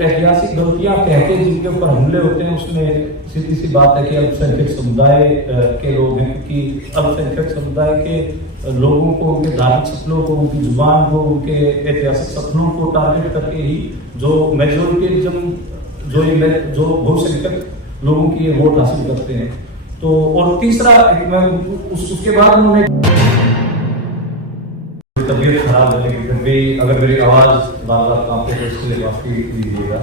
ऐतिहासिक गलतियां कह के जिनके ऊपर हमले होते हैं उसमें सीधी सी बात है कि अल्पसंख्यक समुदाय के लोग हैं, क्योंकि अल्पसंख्यक समुदाय के लोगों को, उनके धार्मिक सपनों को, उनकी जुबान को, उनके ऐतिहासिक सपनों को टारगेट करके ही जो मेजोरिटी जो बहुसंख्यक लोगों की ये वोट हासिल करते हैं। तो और तीसरा उसके बाद उन्होंने तबीयत खराब है, लेकिन भी अगर मेरी आवाज बार बार कांपे तो इसके लिए माफी दीजिएगा।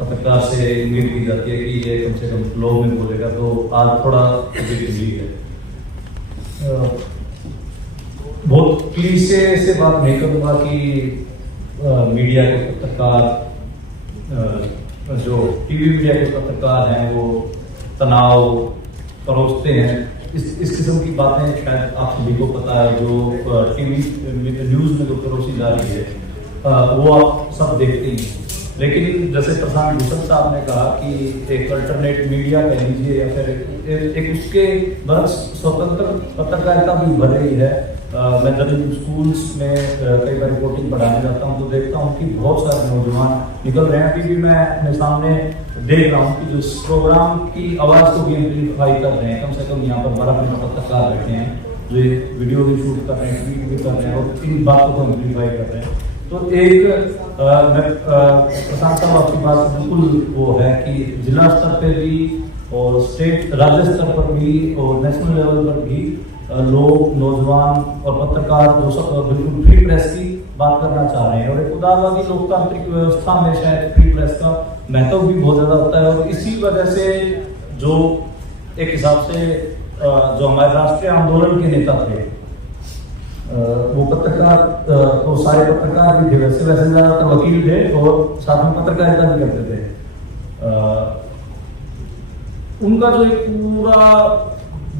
पत्रकार से उम्मीद की जाती है कि ये कम से कम फ्लो में बोलेगा, तो आज थोड़ा तबीयत ठीक है। बहुत क्लीशे से बात नहीं करूंगा कि मीडिया के पत्रकार, जो टीवी मीडिया के पत्रकार हैं, वो तनाव परोसते हैं। इस किस्म की बातें शायद आप सभी को पता है, जो टीवी न्यूज़ में जो परोसी जा रही है वो आप सब देखते ही हैं। लेकिन जैसे प्रशांत भूषण साहब ने कहा कि एक अल्टरनेट मीडिया कह लीजिए या फिर एक उसके बस स्वतंत्र पत्रकारिता भी बढ़ रही है। मैं जब स्कूल्स में कई बार रिपोर्टिंग पढ़ाने जाता हूँ तो देखता हूँ कि बहुत सारे नौजवान निकल रहे हैं। अभी भी मैं अपने सामने देख रहा हूँ कि जो इस प्रोग्राम की आवाज़ को भी एम्पलीफाई कर रहे हैं। कम से कम यहाँ पर 12 पत्रकार बैठे हैं जो वीडियो भी शूट कर रहे हैं, ट्वीट भी कर रहे हैं और इन बातों को एम्पलीफाई कर रहे हैं। तो एक प्रशांत साहब आपकी बात बिल्कुल वो है कि जिला स्तर पर भी और स्टेट राज्य स्तर पर भी और नेशनल लेवल पर भी लोग, नौजवान और पत्रकार जो सब बिल्कुल फ्री प्रेस की बात करना चाह रहे हैं। और एक उदारवादी लोकतांत्रिक व्यवस्था में शायद फ्री प्रेस का महत्व भी बहुत ज्यादा होता है। और इसी वजह से जो एक हिसाब से जो हमारे राष्ट्रीय आंदोलन के नेता थे, वो पत्रकार तो सारे पत्रकार भी थे, वैसे ज्यादातर वकील थे और साथ में पत्रकारिता भी करते थे। उनका जो एक पूरा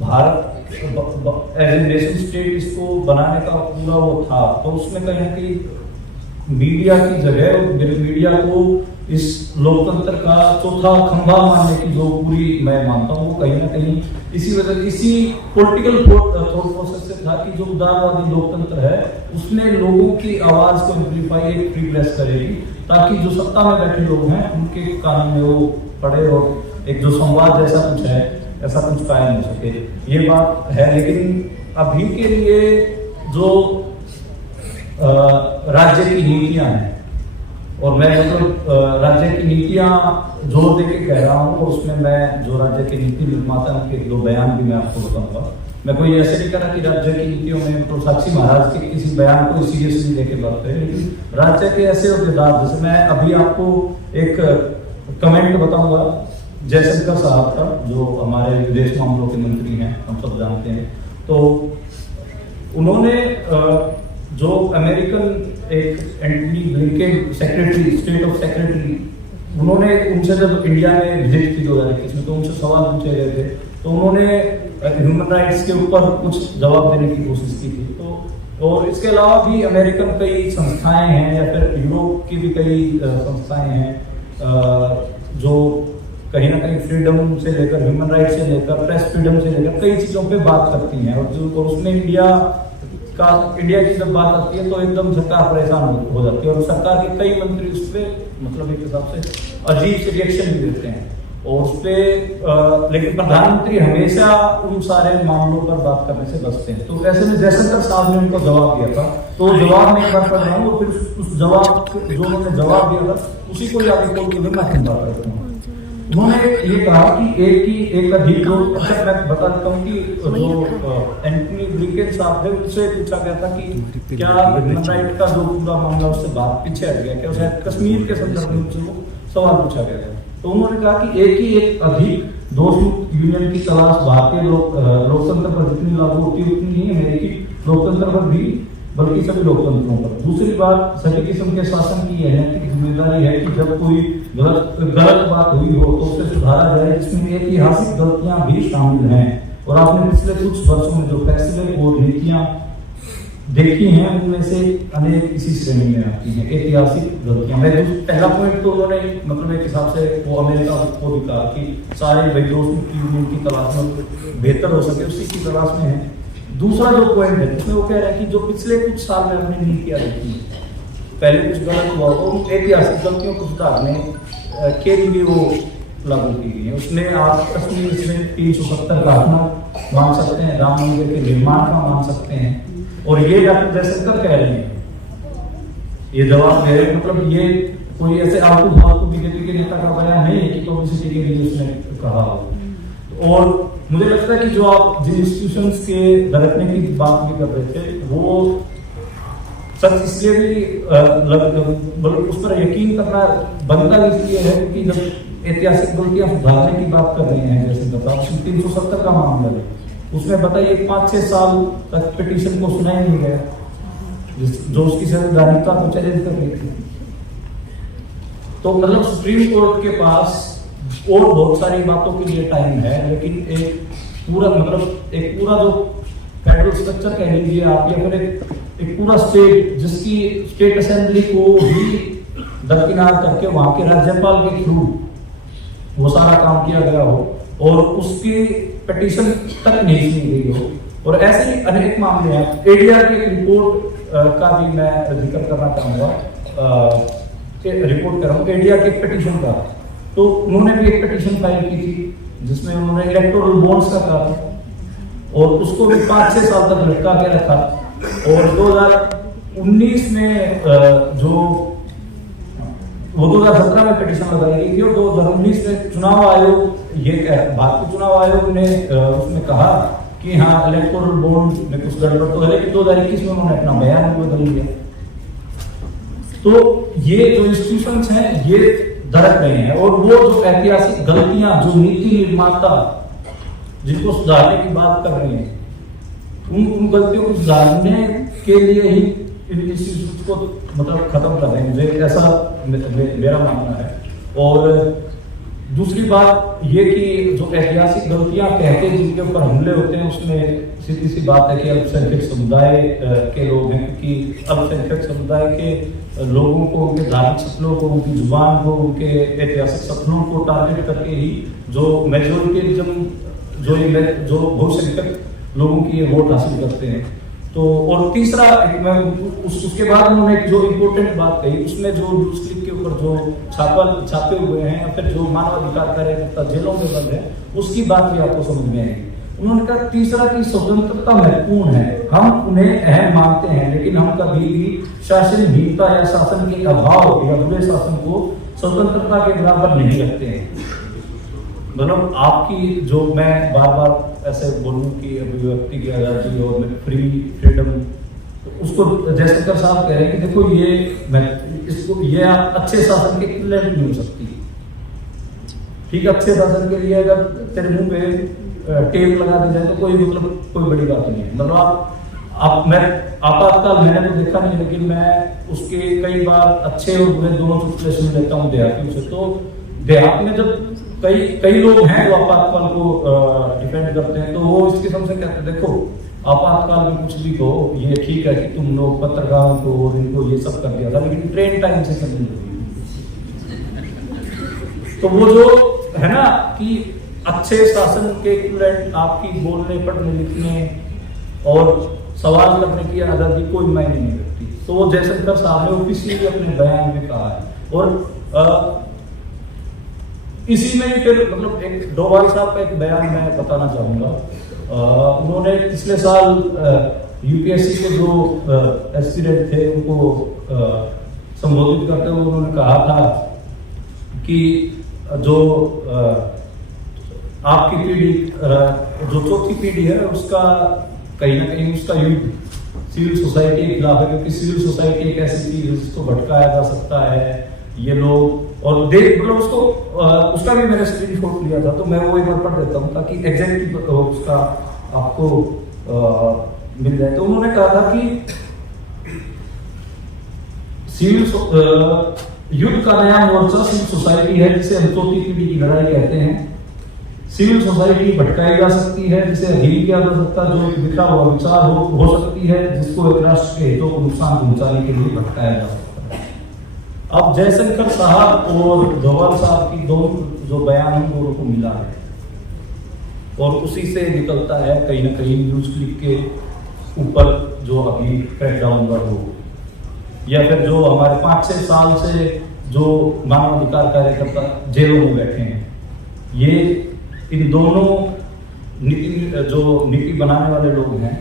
Bharat as a nation state इसको बनाने का पूरा वो था, तो उसमें कहीं ना कहीं मीडिया की जगह, मीडिया को इस लोकतंत्र का चौथा खंभा मानने की जो पूरी मैं मानता हूँ, वो कहीं ना कहीं इसी वजह, इसी पॉलिटिकल थॉट प्रोसेस से था कि जो उदारवादी लोकतंत्र है उसमें लोगों की आवाज को एम्पलीफाई एक फ्री प्रेस करेगी, ताकि जो सत्ता में बैठे लोग हैं उनके कान में वो पड़े और एक जो संवाद जैसा कुछ है ऐसा कुछ कायम हो सके। ये बात है। लेकिन अभी के लिए जो राज्य की नीतियां हैं, और मैं मतलब राज्य की नीतियां जोर दे के कह रहा हूं, और उसमें मैं जो राज्य के नीति निर्माता के दो बयान भी मैं आपको बताऊंगा। मैं कोई ऐसे नहीं करा कि राज्य की नीतियों में तो साक्षी महाराज के किसी बयान को सीरियसली लेके बात करें, लेकिन राज्य के ऐसे होद्देदार, जैसे मैं अभी आपको एक कमेंट बताऊंगा जयशंकर साहब का, जो हमारे विदेश मामलों के मंत्री हैं, हम सब जानते हैं। तो उन्होंने जो अमेरिकन एक Antony Blinken secretary, state of secretary, उन्होंने उनसे जब इंडिया में विजिट की 2021 में, तो उनसे सवाल पूछे गए थे, तो उन्होंने ह्यूमन राइट्स के ऊपर कुछ जवाब देने की कोशिश की थी। तो और इसके अलावा भी अमेरिकन कई संस्थाएं हैं या फिर यूरोप की भी कई संस्थाएं हैं जो कहीं ना कहीं फ्रीडम से लेकर, ह्यूमन राइट से लेकर, प्रेस फ्रीडम से लेकर कई चीजों पे बात करती हैं। और उसमें इंडिया की जब बात आती है तो एकदम सरकार परेशान हो जाती है, और सरकार के कई मंत्री उस पर मतलब एक हिसाब से अजीब से रिएक्शन भी देते हैं और उस पर, लेकिन प्रधानमंत्री हमेशा उन सारे मामलों पर बात करने से बचते हैं। तो ऐसे में जयशंकर साहब ने उनको जवाब दिया था, तो जवाब मैं एक बार पढ़ रहा हूँ, और फिर उस जवाब जो उन्होंने जवाब दिया था उसी को आगे खोल के मैं चिंता करता हूँ। उन्होंने ये कहा कि एक अधिक लोग, मैं बता देता हूँ कि जो एंटनी ब्लिंकेन साहब थे, उनसे पूछा गया था कि क्या ह्यूमन राइट का जो पूरा मामला उससे बात पीछे हट गया, क्या शायद कश्मीर के संदर्भ में उनसे वो सवाल पूछा गया था। तो उन्होंने कहा कि एक अधिक दोस्त यूनियन की तलाश भारतीय लोकतंत्र पर जितनी लागू होती है उतनी नहीं अमेरिकी लोकतंत्र पर भी, बल्कि सभी लोकतंत्रों पर। दूसरी बात, सभी किस्म के शासन की यह नैतिक जिम्मेदारी है कि जब कोई गलत बात हुई हो तो उसे सुधारा जाए, जिसमें ऐतिहासिक गलतियां भी शामिल हैं। और आपने पिछले कुछ वर्षों में जो फैसले और नीतियां देखी हैं उनमें से अनेक इसी श्रेणी में आती हैं, ऐतिहासिक गलतियां। मैं पहला पॉइंट तो उन्होंने मतलब एक हिसाब से वो अमेरिका को भी कहा कि सारे वैज्ञानिक यूनियन की तलाश में बेहतर हो सके, उसी की तलाश में है। दूसरा जो पॉइंट है उसमें वो कह रहे हैं कि जो पिछले कुछ साल में हमने नीतियां देखी पहले कुछ गलत हुआ हो, उन ऐतिहासिक गलतियों को सुधारने के लिए वो लागू की गई है। उसने आप कश्मीर से 370 का अपना मान सकते हैं, राम मंदिर के निर्माण का मान सकते हैं, और ये डॉक्टर जयशंकर कह रहे हैं, ये जवाब दे रहे हैं। मतलब ये कोई ऐसे आलतू फालतू बीजेपी के नेता का बयान नहीं है कि पब्लिसिटी के लिए उसने कहा हो। और मुझे लगता है कि जो आप जिन इंस्टीट्यूशंस के धड़कने की बात भी कर रहे थे, वो सच इसलिए भी मतलब उस पर यकीन करना बनता इसलिए है क्योंकि जब ऐतिहासिक गलतियां सुधारने की बात कर रहे हैं, जैसे बताओ 370 का मामला है, उसमें बताइए 5-6 साल तक पिटीशन को सुना ही नहीं गया, जो उसकी संवैधानिकता को चैलेंज कर रही थी। तो मतलब सुप्रीम कोर्ट के पास और बहुत सारी बातों के लिए टाइम है, लेकिन एक पूरा जो फेडरल स्ट्रक्चर कह लीजिए आप, या फिर एक पूरा स्टेट जिसकी स्टेट असेंबली को भी दरकिनार करके वहां के राज्यपाल के थ्रू वो सारा काम किया गया हो और उसकी पिटीशन तक नहीं सुनी गई हो, और ऐसे ही अनेक मामले हैं। एडीआर की रिपोर्ट का भी मैं जिक्र करना चाहूंगा, रिपोर्ट कर रहा हूँ एडीआर के पिटीशन का। तो उन्होंने भी एक पिटीशन फाइल की थी जिसमें उन्होंने इलेक्टोरल बॉन्ड्स का कहा था, और उसको भी 5-6 साल तक लटका के रखा। और 2019 में वो 2017 में पिटीशन लगाई गई थी, और 2019 में चुनाव आयोग भारतीय चुनाव आयोग ने उसमें कहा कि हाँ इलेक्टोरल बॉन्ड में कुछ गड़बड़ तो है, लेकिन 2021 में उन्होंने अपना बयान बदल दिया। तो ये जो इंस्टीट्यूशंस हैं ये धड़क रहे हैं, और वो जो ऐतिहासिक गलतियां जो नीति निर्माता जिनको सुधारने की बात कर रहे हैं, उन गलतियों को सुधारने के लिए ही इन इंस्टीट्यूट को मतलब खत्म कर रहे हैं, मुझे ऐसा मेरा मानना है। और दूसरी बात ये कि जो ऐतिहासिक गलतियां कहते हैं जिनके ऊपर हमले होते हैं, उसमें सीधी सी बात है कि अल्पसंख्यक समुदाय के लोग हैं, क्योंकि अल्पसंख्यक समुदाय के लोगों को, उनके धार्मिक सपनों को, उनकी जुबान को, उनके ऐतिहासिक सपनों को टारगेट करके ही जो मेजोरिटेरिज्म जो बहुसंख्यक लोगों की ये वोट हासिल करते हैं। तो और तीसरा उसके बाद उन्होंने एक जो इम्पोर्टेंट बात कही, उसमें जो मुस्लिम के ऊपर जो छापे हुए हैं या फिर जो मानवाधिकार कार्यकर्ता जेलों में बंद है, उसकी बात भी आपको समझ में आएगी। उन्होंने कहा तीसरा की स्वतंत्रता महत्वपूर्ण है, हम उन्हें अहम मानते हैं, लेकिन हम कभी भी शासनहीनता या शासन के अभाव या बुरे शासन को स्वतंत्रता के बराबर नहीं रखते हैं। मतलब आपकी जो मैं बार बार ऐसे बोलूं कि अभिव्यक्ति की आजादी और फ्रीडम, उसको जयशंकर साहब कह रहे हैं कि देखो ये आप अच्छे शासन के इक्विवेलेंट नहीं हो सकती। ठीक है, अच्छे शासन के लिए अगर तेरे मुंह पे टेप लगा दी जाए तो कोई बड़ी बात नहीं है। मतलब मैं आपातकाल मैंने तो देखा नहीं, लेकिन मैं उसके कई बार अच्छे और बुरे दोनों चुटकुले सुन लेता हूँ देहातियों से। तो देहात में जब कई लोग हैं जो आपातकाल को डिफेंड करते हैं, तो वो इस किस्म से कहते हैं देखो आपातकाल में कुछ भी कहो, ये ठीक है कि तुम लोग पत्रकारों को और इनको ये सब कर दिया था, लेकिन ट्रेन टाइम से सब तो वो जो है ना कि अच्छे शासन के इक्विवेलेंट आपकी बोलने, पढ़ने, लिखने और सवाल करने की आजादी कोई मायने नहीं रखती। तो वो जयशंकर साहब ने ऑफिशियली अपने बयान में कहा है। और इसी में ही फिर मतलब एक डोभाल साहब का एक बयान मैं बताना चाहूंगा। उन्होंने पिछले साल यूपीएससी के जो एस्पिरेंट थे उनको संबोधित करते हुए उन्होंने कहा था कि जो आपकी पीढ़ी, जो चौथी पीढ़ी है, उसका कहीं ना कहीं उसका युद्ध सिविल सोसाइटी के खिलाफ है, क्योंकि सिविल सोसाइटी एक ऐसी चीज है जिसको भटकाया जा सकता है। ये लोग और देख मतलब उसका भी मैंने स्क्रीनशॉट लिया था, तो मैं वो एक बार पढ़ देता हूँ ताकि एग्जैक्टली उसका आपको मिल जाए। तो उन्होंने कहा था कि युद्ध का नया मोर्चा सिविल सोसाइटी है, जिसे हम चौथी पीढ़ी की लड़ाई कहते हैं। सिविल सोसाइटी भटकाई जा सकती है, जिसे अधीन किया जा सकता है, जो बिखरा हुआ विचार हो सकती है, जिसको एक राष्ट्र के हितों को नुकसान पहुंचाने के लिए भटकाया जा सकता है। अब जयशंकर साहब और डोभाल साहब की दोनों जो बयान हैं दोनों को मिला है, और उसी से निकलता है कहीं ना कहीं न्यूज़ क्लिक के ऊपर जो अभी क्रैकडाउन हुआ हो। या फिर जो हमारे 5-6 साल से जो मानवाधिकार कार्यकर्ता जेलों में बैठे हैं, ये इन दोनों नीति बनाने वाले लोग हैं,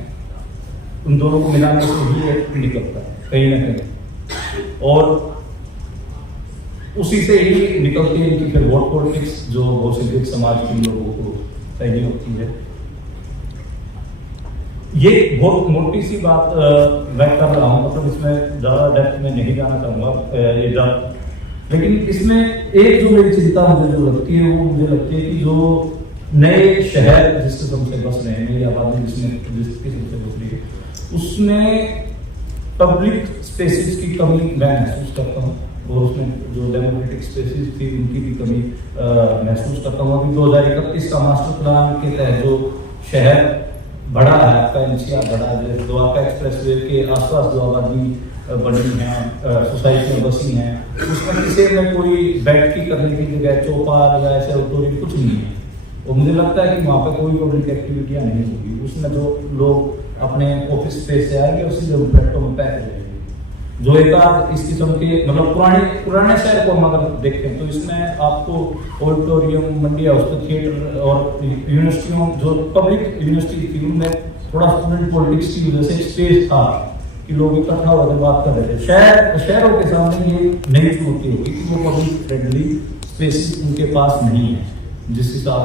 उन दोनों को मिलाने से ही निकलता है कहीं ना कहीं, और उसी से ही निकलती है कि फिर वोट पॉलिटिक्स जो बहुसंख्यक समाज के लोगों को चाहिए होती है। ये बहुत मोटी सी बात मैं कर रहा हूँ, मतलब इसमें ज्यादा डेप्थ में नहीं जाना चाहूंगा लेकिन इसमें एक जो मेरी चिंता मुझे जो लगती है वो मुझे लगती है कि जो नए शहर जिस किस्म से बस रहे हैं, या आबादी जिस किस्म से बस रही है, उसमें पब्लिक स्पेसेस की कमी मैं महसूस करता हूँ, और उसमें जो डेमोक्रेटिक स्पेसेस थी उनकी भी कमी महसूस करता हूँ। अभी 2031 का मास्टर प्लान के तहत जो शहर बढ़ा है, आपका एनसीआर बढ़ा है, जो आपका एक्सप्रेसवे के आसपास जो आबादी बनी है, सोसाइटियाँ बसी हैं, उसमें किसी में कोई बैठकी करने की जगह चौपाल या ऐसे ऑडिटोरियम कुछ नहीं है, और मुझे लगता है कि वहाँ पे कोई पब्लिक एक्टिविटियाँ नहीं होगी। उसमें जो लोग अपने ऑफिस स्पेस से आएंगे उसी जो फ्लैटों में पैक हो जाएंगे। जो एक आध इस किस्म के मतलब पुराने शहर को हम अगर देखें तो इसमें आपको ऑडिटोरियम, मंडी हाउस, थिएटर और यूनिवर्सिटियों जो पब्लिक यूनिवर्सिटी थी उनमें थोड़ा स्टूडेंट पॉलिटिक्स की वजह से स्पेस था कि लोग इकट्ठा होकर बात कर रहे थे। शहरों के सामने ये नई चुनौती होगी कि वो पब्लिक फ्रेंडली स्पेसेस उनके पास नहीं है, जिस हिसाब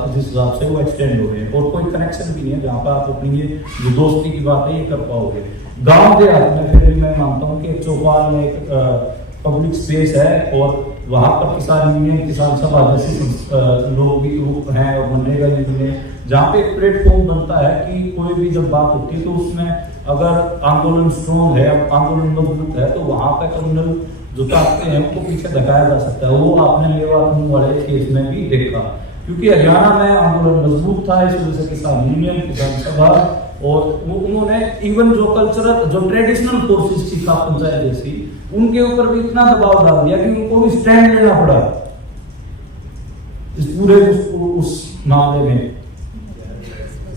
से वो एक्सटेंड हो रहे हैं, और कोई कनेक्शन भी नहीं है जहाँ पर आप अपनी ये जो दोस्ती की बात है ये कर पाओगे। गांव देहात में फिर भी मैं मानता हूँ कि चौपाल में एक पब्लिक स्पेस है, और वहाँ पर किसान यूनियन, किसान सभा जैसे लोग भी हैं, और मनरेगा यूनियन, जहाँ पे एक प्लेटफॉर्म बनता है कि कोई भी जब बात होती है तो उसमें अगर आंदोलन स्ट्रॉन्ग है, आंदोलन मजबूत है, तो वहाँ पे कम्युनल जो ताकतें हैं उनको पीछे धकाया जा सकता है। वो आपने मेवात वाले केस में भी देखा, क्योंकि हरियाणा में आंदोलन मजबूत था, इस वजह से किसान यूनियन, किसान सभा, और उन्होंने इवन जो कल्चरल जो ट्रेडिशनल फोर्सेस थी खाप पंचायत जैसी, उनके ऊपर भी इतना दबाव डाल दिया कि उनको भी स्टैंड लेना पड़ा इस पूरे उस मामले में।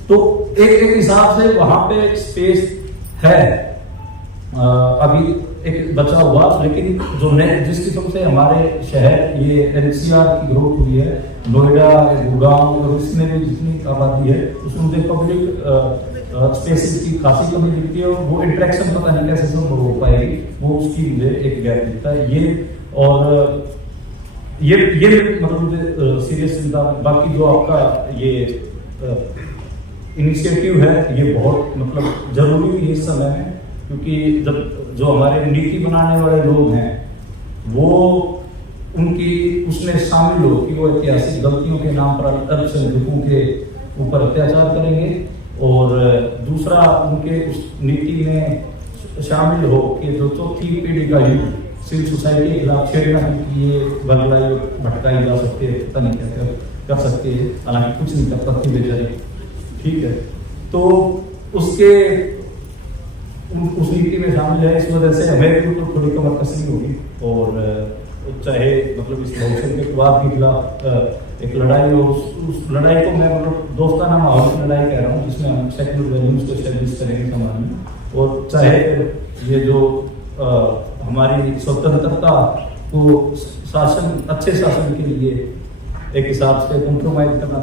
तो एक हिसाब से वहां पे स्पेस है, अभी एक बचा हुआ, लेकिन जो जिस किस्म से हमारे शहर ये एनसीआर की ग्रोथ हुई है, नोएडा, गुड़गांव, और इसमें भी जितनी आबादी है उसमें मुझे पब्लिक स्पेसेस की खासी कमी दिखती है, और वो इंटरेक्शन पता नहीं कैसे संभव हो पाएगी, वो उसकी मुझे एक गैप दिखता है। ये मतलब मुझे सीरियस चिंता। बाकी जो आपका ये इनिशिएटिव है ये बहुत मतलब जरूरी भी है इस समय में, क्योंकि जब जो हमारे नीति बनाने वाले लोग हैं वो उनकी उसमें शामिल हो कि वो ऐतिहासिक गलतियों के नाम पर अल्पसंख्यकों के ऊपर अत्याचार करेंगे, और दूसरा उनके उस नीति में शामिल हो कि जो चौथी पीढ़ी का युग सिविल सोसाइटी के खिलाफ छेड़ना की ये बदलाई भटकाई जा सकती है, पता नहीं क्या कर सकते हैं, हालांकि कुछ नहीं कर सकती बेचारी, ठीक है। तो उसके उस नीति में शामिल है, इस वजह से हमें भी तो थोड़ी कमर कसनी होगी, और चाहे मतलब इस मौसम के बाद के खिलाफ एक लड़ाई हो, उस लड़ाई को मैं मतलब दोस्ताना माहौल की लड़ाई कह रहा हूँ, जिसमें हम सेक्युलर वैल्यूज को एस्टेब्लिश करेंगे समाज में, और चाहे ये जो हमारी स्वतंत्रता को शासन, अच्छे शासन के लिए एक हिसाब से कॉम्प्रोमाइज करना